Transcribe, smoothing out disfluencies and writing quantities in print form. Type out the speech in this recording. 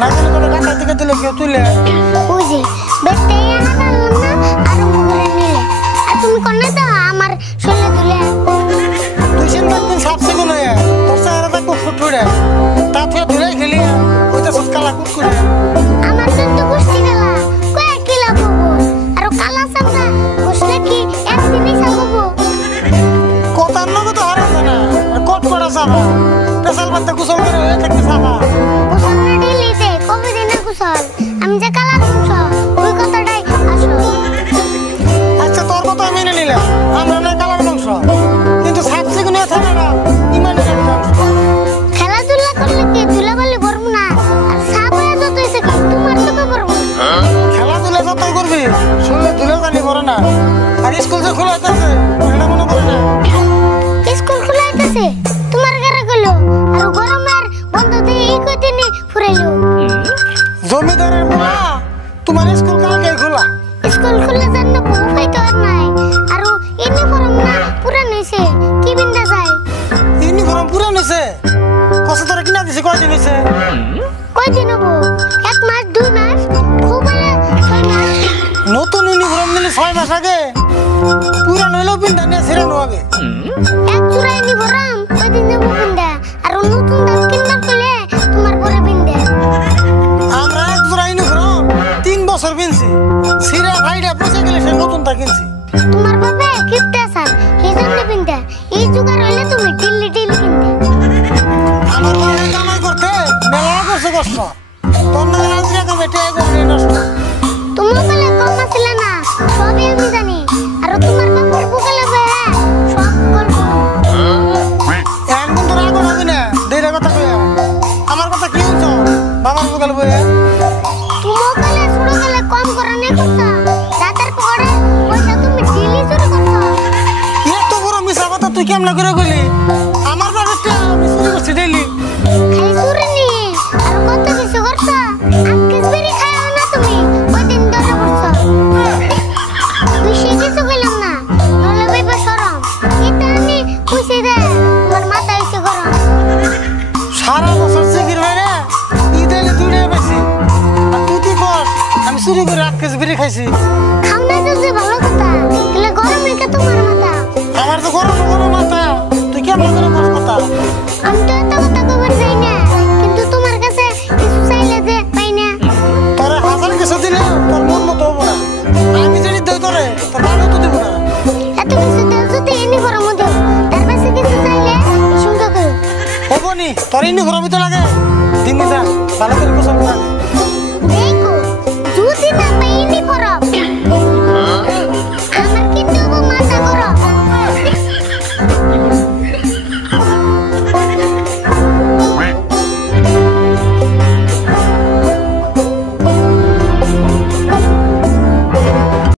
নাজেলে কোনো কাটার দিকে দিলে কেউ তুলে বুঝি বেতে আনা না আর মুগরে নিলে আর তুমি কোনে দাও আমার শরীরে তুলে তুই চিন্তা দিন সাবসিগুন হয়ে তোর চেহারাটা খুব ফুটফুটে তা তুই দূরে খেলি ওইটা সব কালা কুটকুটে আমার তো গুষ্টি গেলা কয় কি লাভ হবো আর কালা সামনা বসলে কি একদিনই সাববো কোতার নগো তো হারা জানা কোট করা যাবা পেশাল বাতে গোসল করে হয়ে থাকতে সাবা গোসল না দিলিতে কবে দিনের গোসল আমি যে কালা বংশ ওই কথাটাই আসল আচ্ছা তোর কথা মেনে নিলাম আমরা না কালার বংশ কিন্তু সাবসিগুন হয়ে থাকে না ইমানের একটা অংশ খেলাধুলা করলে কি ধুলাবালি করবো না আর সাপ হয়ে যত এসে তোমার চোখে পড়বো খেলাধুলা যতই করবি শরীরে ধুলে জানি পড়ে না আর স্কুল যে খোলা আছে এটা মনে করে না স্কুল খোলা আছে তোমার ঘরে গেল আর গরমের বন্ধ দিয়ে এই কদিনই ফুরাইলো জমিদারের পোলা তোমার স্কুল কালকে খোলা স্কুল খুলে জান্ন বউ পাইতো আর নাই আর ইউনিফর্ম না পুরান হইছে কি বিন্দা যায় ইউনিফর্ম পুরান হয়েছে কত তোরা কিনা দিছে কয়দিন হয়েছে কয়দিন হবো 1 মাস 2 মাস খুব হলে 6 মাস নতুন ইউনিফর্ম নিলে 6 মাস আগে পুরান হইলেও পিন্ডা নিয়ে ছিড়ানো হবে এক চূড়া ইউনিফর্ম কয়দিন যাবো বিন্দা আর নতুন দাম কিনবার পেলে তোমার পরে বিন্দা আমরা এক জোড়া ইউনিফর্ম 3 বছর কিনছি ছিড়া ভাইটা পচে গেলে সে নতুনটা কিনছি তোমার বাবা কিপটা সান এই জন্য বিন্দা এই জুগার হইলে তুমি দিল্লি দিল্লি কিনতে আমার বাবা কামাই করতে মেলা করছে কষ্ট তোর না রাজরা কামে টেয়ে করে নষ্ট তুমি বলে কম ছিল না সবই আমি জানি আর তোমার বাবার বুকালে বে সব বলবো এখন কিন্তু রাগ হবে না দেরি কথা কইয়া আমার কথা কি শুনছো বাবার বকাল বইয়া তুমি বলে ছোট গেলে কম করে নে করতা রাতের পরে পয়সা তুমি দিল্লি চুরি করছো এত বড় মিছা কথা তুই কেমন করে কইলি আমার বাবাটা আমি চুরি করছি ডেইলি খাই চুরি নি আর কত কিছু করছো আজকে বেরি খাও না তুমি ওই দিন ধরে করছো তুই সে কিছু কইলাম না নলে ভাইবা শরম এটা আমি খুশি দে তোমার মাথা এসে গরম সারা বছর সিগির বাইরে ঈদ এলে দুইটা বেশি আর তুই কি কর আমি চুরি করে 8 কেজি বিড়ি খাইছি খাও না যদি ভালো কথা তাহলে গরম রেখে তোমার মাথা আমার তো গরম গরম মাথা তুই কেমন করে কর কথা আমি তো এত কথা কবার চাই না কিন্তু তোমার কাছে কিছু চাইলে যে পাই না তোরে হাজার কিছু দিলে তোর মন মতো হবো না আমি যদি দেই তোরে তোর ভালো তো দিব না এত কিছু দেও যদি ইউনিফর্ম দেও তার কাছে কিছু চাইলে সঙ্গে করো হবো নি তোর ইউনিফর্মই তো লাগে দিন যা ভালো করে গোসল করা